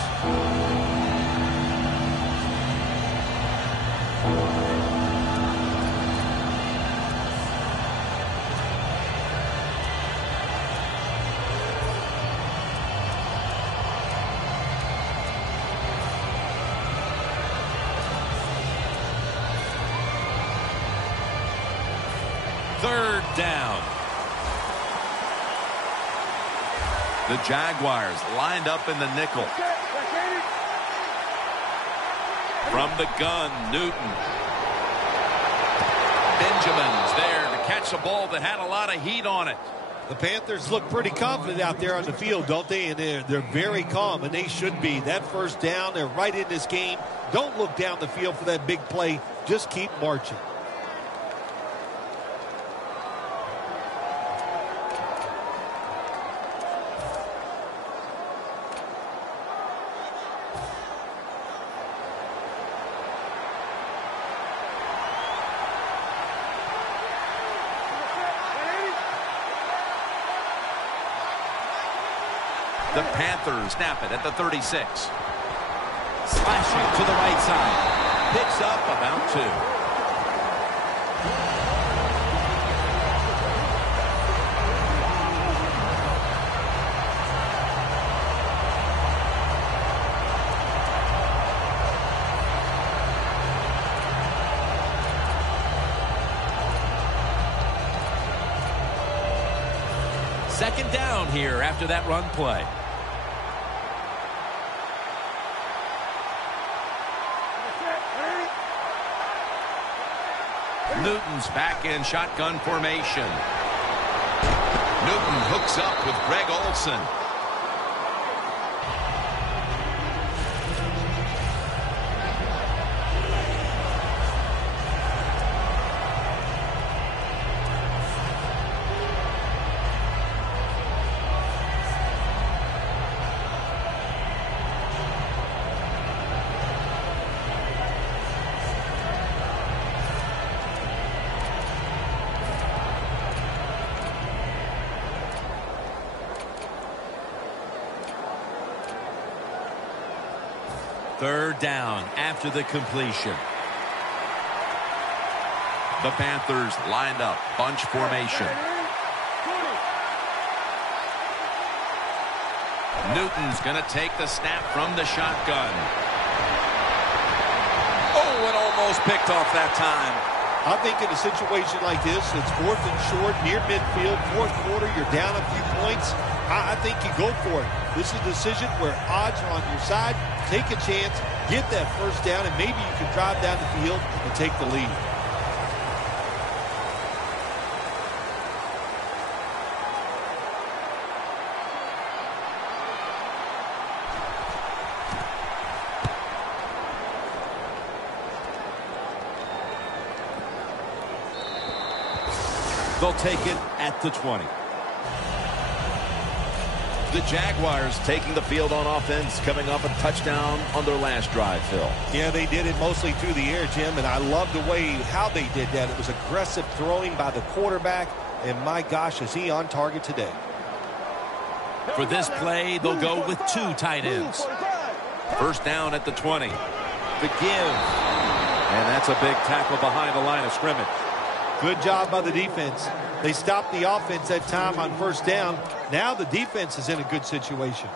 Third down. The Jaguars lined up in the nickel. From the gun, Newton. Benjamin's there to catch a ball that had a lot of heat on it. The Panthers look pretty confident out there on the field, don't they? And they're very calm, and they should be. That first down, they're right in this game. Don't look down the field for that big play. Just keep marching. The Panthers snap it at the 36. Slashing to the right side. Picks up about 2. Second down here after that run play. Newton's back in shotgun formation. Newton hooks up with Greg Olsen. Third down after the completion. The Panthers lined up, bunch formation. Newton's going to take the snap from the shotgun. Oh, it almost picked off that time. I think in a situation like this, it's 4th and short, near midfield, 4th quarter, you're down a few points. I think you go for it. This is a decision where odds are on your side. Take a chance, get that first down, and maybe you can drive down the field and take the lead. They'll take it at the 20. The Jaguars taking the field on offense, coming off a touchdown on their last drive, Phil. Yeah, they did it mostly through the air, Jim, and I love the way how they did that. It was aggressive throwing by the quarterback, and my gosh, is he on target today. For this play, they'll go with 2 tight ends. First down at the 20. The give. And that's a big tackle behind the line of scrimmage. Good job by the defense. They stopped the offense that time on first down. Now the defense is in a good situation.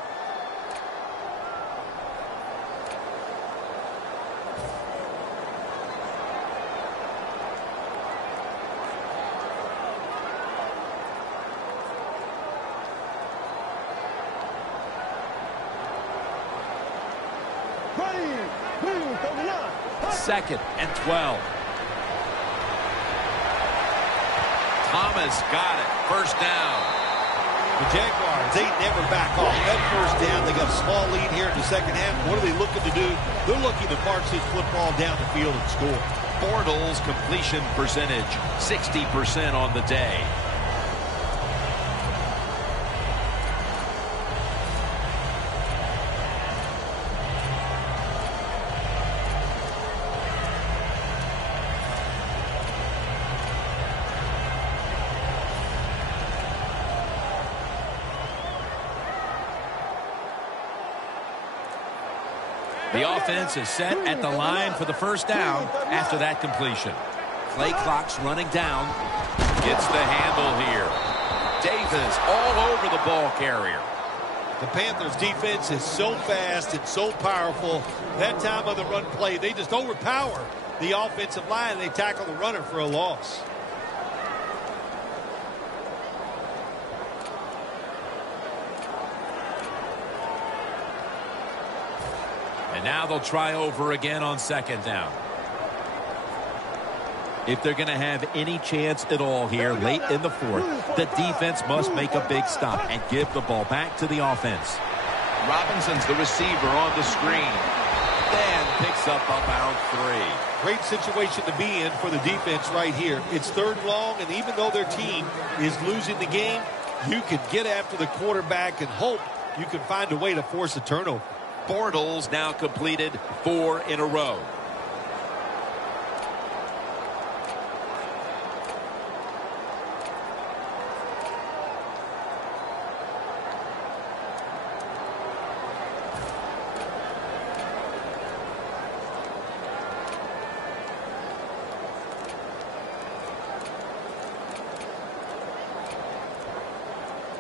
Second and 12. Thomas got it. First down. The Jaguars, they never back off. That first down, they got a small lead here in the second half. What are they looking to do? They're looking to march this football down the field and score. Bortles' completion percentage, 60% on the day. The offense is set at the line for the first down after that completion. Play clock's running down. Gets the handle here. Davis all over the ball carrier. The Panthers defense is so fast and so powerful. That time of the run play, they just overpower the offensive line. They tackle the runner for a loss. And now they'll try over again on second down. If they're going to have any chance at all here late in the fourth, the defense must make a big stop and give the ball back to the offense. Robinson's the receiver on the screen. Then picks up about 3. Great situation to be in for the defense right here. It's third and long, and even though their team is losing the game, you can get after the quarterback and hope you can find a way to force a turnover. Bortles now completed 4 in a row.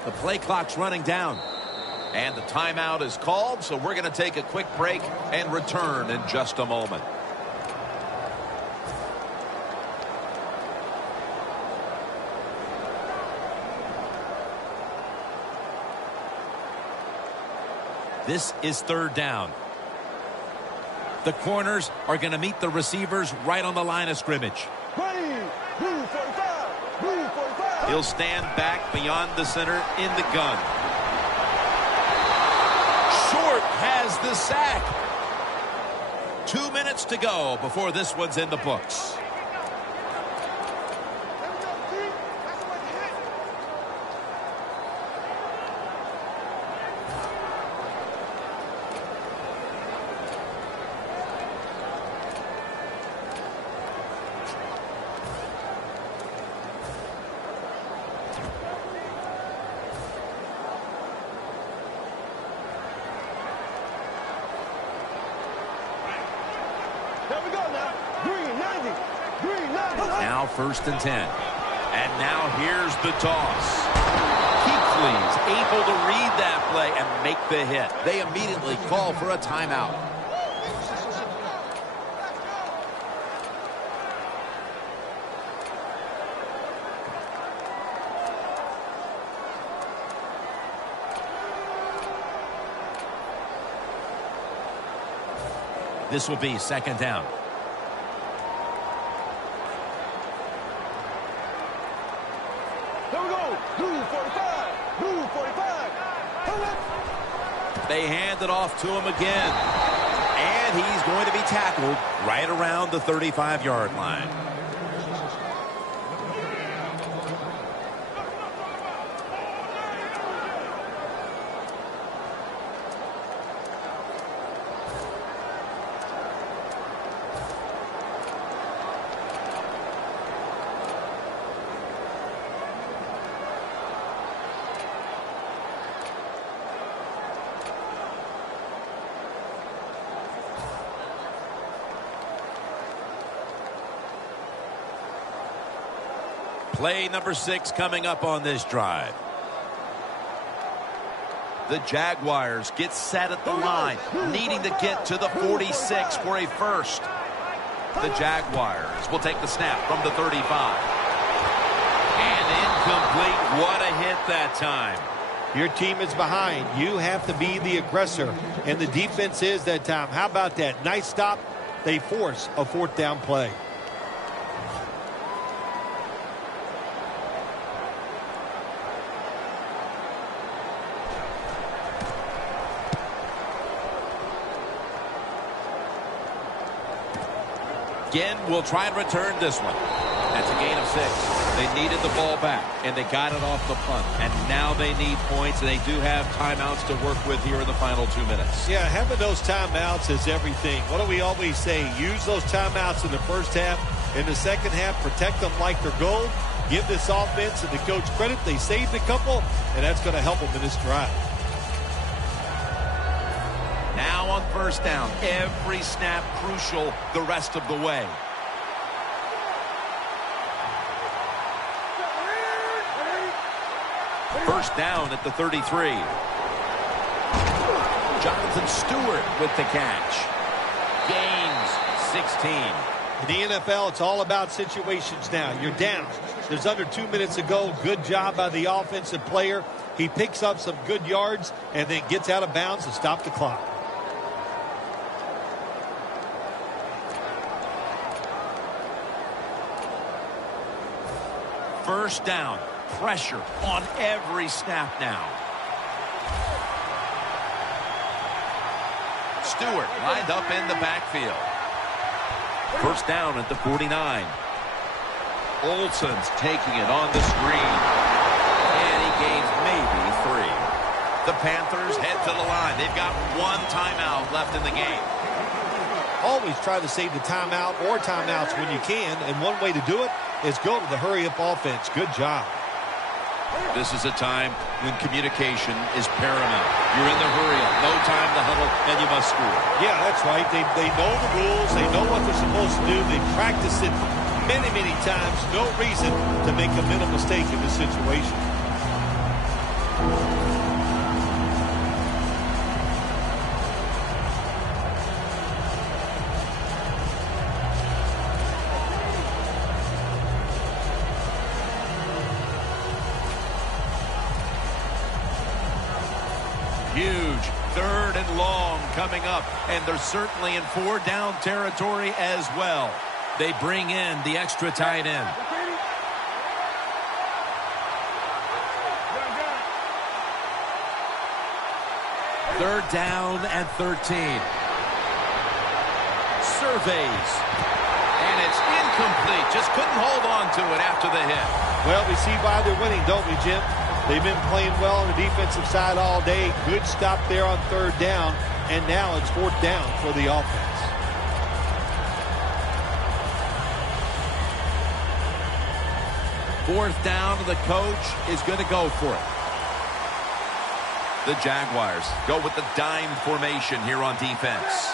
The play clock's running down. And the timeout is called, so we're going to take a quick break and return in just a moment. This is third down. The corners are going to meet the receivers right on the line of scrimmage. He'll stand back beyond the center in the gun. Short has the sack. 2 minutes to go before this one's in the books. Now 1st and 10. And now here's the toss. Kuechly's able to read that play and make the hit. They immediately call for a timeout. This will be 2nd down. Here we go. Blue 45. Blue 45. They hand it off to him again. And he's going to be tackled right around the 35-yard line. Play number 6 coming up on this drive. The Jaguars get set at the line, needing to get to the 46 for a first. The Jaguars will take the snap from the 35. And incomplete. What a hit that time. Your team is behind. You have to be the aggressor, and the defense is that time. How about that? Nice stop. They force a 4th down play. Again, we'll try and return this one. That's a gain of 6. They needed the ball back, and they got it off the punt. And now they need points, and they do have timeouts to work with here in the final 2 minutes. Yeah, having those timeouts is everything. What do we always say? Use those timeouts in the first half. In the second half, protect them like they're gold. Give this offense and the coach credit. They saved a couple, and that's going to help them in this drive. Now on 1st down, every snap crucial the rest of the way. First down at the 33. Jonathan Stewart with the catch. Gains 16. In the NFL, it's all about situations now. You're down. There's under 2 minutes to go. Good job by the offensive player. He picks up some good yards and then gets out of bounds to stop the clock. First down. Pressure on every snap now. Stewart lined up in the backfield. First down at the 49. Olsen's taking it on the screen. And he gains maybe 3. The Panthers head to the line. They've got 1 timeout left in the game. Always try to save the timeout or timeouts when you can, and one way to do it is go to the hurry-up offense. Good job. This is a time when communication is paramount. You're in the hurry-up, no time to huddle, and you must score. Yeah, that's right. They know the rules. They know what they're supposed to do. They practice it many, many times. No reason to make a mental mistake in this situation. Huge 3rd and long coming up, and they're certainly in 4-down territory as well. They bring in the extra tight end. Third down and 13. Surveys. And it's incomplete. Just couldn't hold on to it after the hit. Well, we see why they're winning, don't we, Jim? They've been playing well on the defensive side all day. Good stop there on 3rd down. And now it's 4th down for the offense. Fourth down, the coach is going to go for it. The Jaguars go with the dime formation here on defense.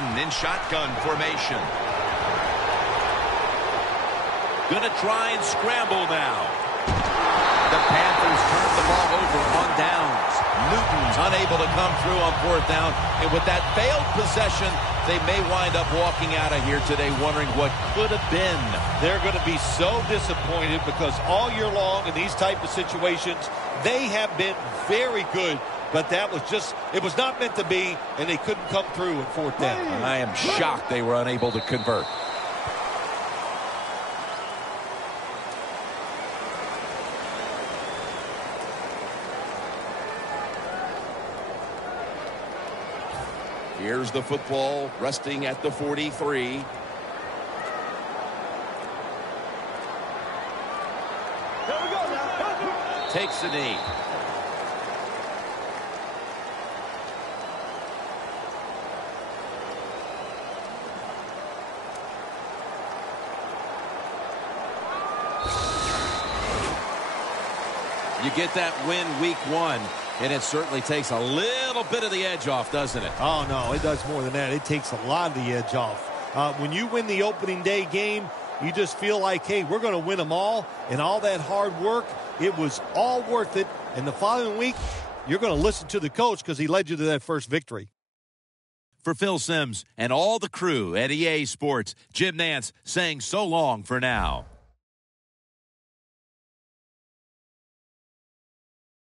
Newton in shotgun formation. Gonna try and scramble now. The Panthers turn the ball over on downs. Newton's unable to come through on 4th down. And with that failed possession, they may wind up walking out of here today wondering what could have been. They're going to be so disappointed because all year long in these type of situations, they have been very good. But that was just, it was not meant to be, and they couldn't come through in 4th down. And I am shocked they were unable to convert. Here's the football resting at the 43. Here we go now. Takes a knee. You get that win week 1, and it certainly takes a little bit of the edge off, doesn't it? Oh, no, it does more than that. It takes a lot of the edge off. When you win the opening day game, you just feel like, hey, we're going to win them all. And all that hard work, it was all worth it. And the following week, you're going to listen to the coach because he led you to that first victory. For Phil Simms and all the crew at EA Sports, Jim Nantz saying so long for now.